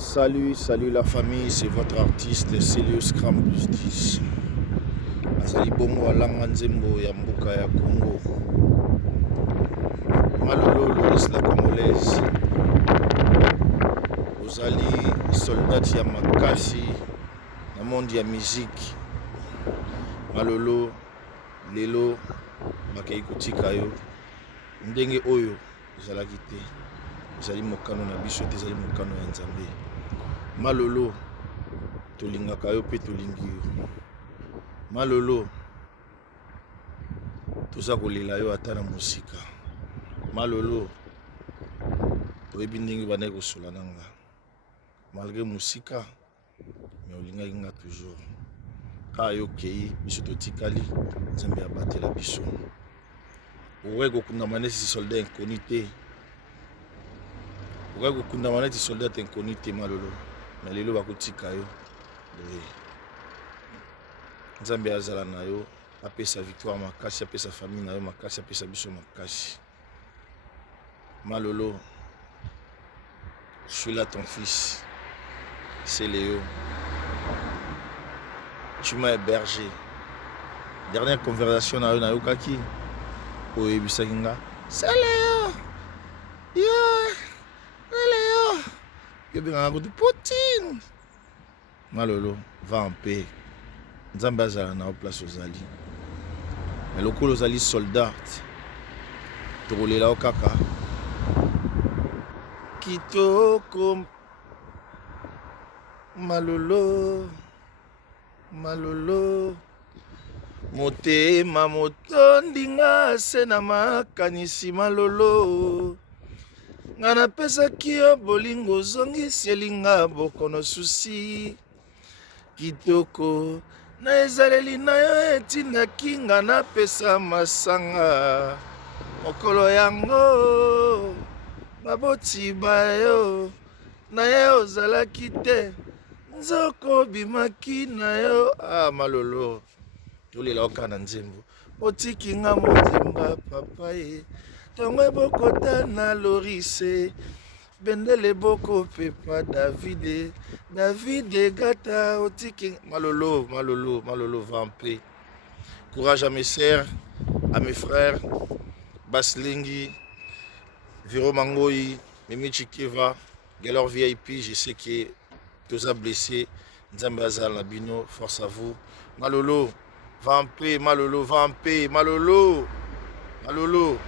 Salut la famille, c'est votre artiste Celius Krampus 10. Azali bongo alanga nzembo ya mboka ya Congo. Malolo l'isla congolaise. Ozali soldat ya makasi na monde ya musique. Malolo lelo bakei kutika yo ndenge oyo ezalaki te. Ezali mokano na biso te, ezali mokano ya Nzambe. Malolo tolingaka yo pe tolingi yo. Malolo toza kolela yo ata na mosika. Malolo oyebi ndenge bandaki kosola na nga malgré mosika me olingaki nga toujours. Kaka yo okei biso totikali Nzambe abatela biso. Okoki kokundama neti soldat inconnu te. Okoki kokundama neti soldat inconnu te Malolo. Mais lelo bakotika yo. Nzambe azala na yo, apesa victoire makasi, apesa famille na yo makasi, apesa biso makasi. Malolo, je suis là ton fils. C'est Léo. Tu m'as hébergé. Dernière conversation na yo kaki. Oye bisakinga. C'est Léo. Yeah. Léo. Yo benga ko Poutine. Malolo, va en paix. Nzambe azala na place ozali. Mais lokolo ozali soldat. Tokolela okaka. Kitoko Malolo. Malolo. Motema motondinga se na makanisi Malolo. Nga napesaki yo bolingo zongisi elinga bokono susi. Kitoko na ezaleli na yo etindaki nga napesa masanga. Mokolo yango baboti bayo na ye ozalaki te. Nzoko bimaki na yo. Malolo tolela oka na nzembo. Otiki nga mozemba papa ye. Tongo ebokota na Lorise. Bendele boko pepa Davide. Davide gata otiki. Malolo, va en paix. Courage à mes sœurs, à mes frères. Baslingi, Viro Mangoyi, Mimi Chikeva, Galor VIP, je sais que tous a blessé. Nzambe Azal Nabino, force à vous. Malolo, va en paix, Malolo, va en paix, Malolo. Malolo.